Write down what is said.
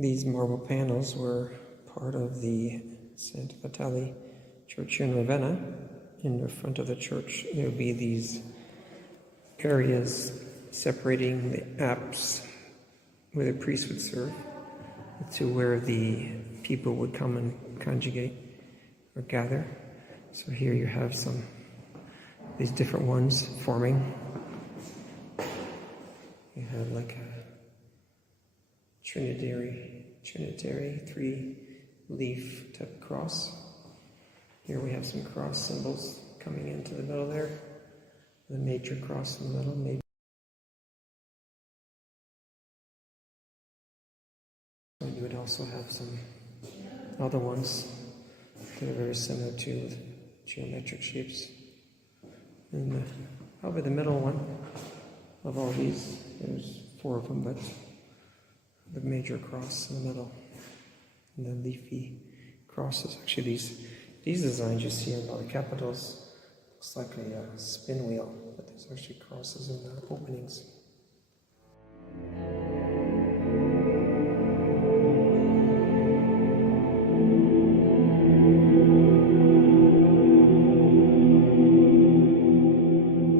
These marble panels were part of the Santa Vitale church here in Ravenna. In the front of the church, there will be these areas separating the apse where the priest would serve to where the people would come and conjugate or gather. So here you have these different ones forming. You have like a Trinitary 3-leaf type cross. Here we have some cross symbols coming into the middle there. The major cross in the middle. And you would also have some other ones that are very similar to geometric shapes. And probably the middle one of all these, there's 4 of them, but the major cross in the middle. And the leafy crosses. Actually, these designs you see on all the capitals looks like a spin wheel, but there's actually crosses in the openings.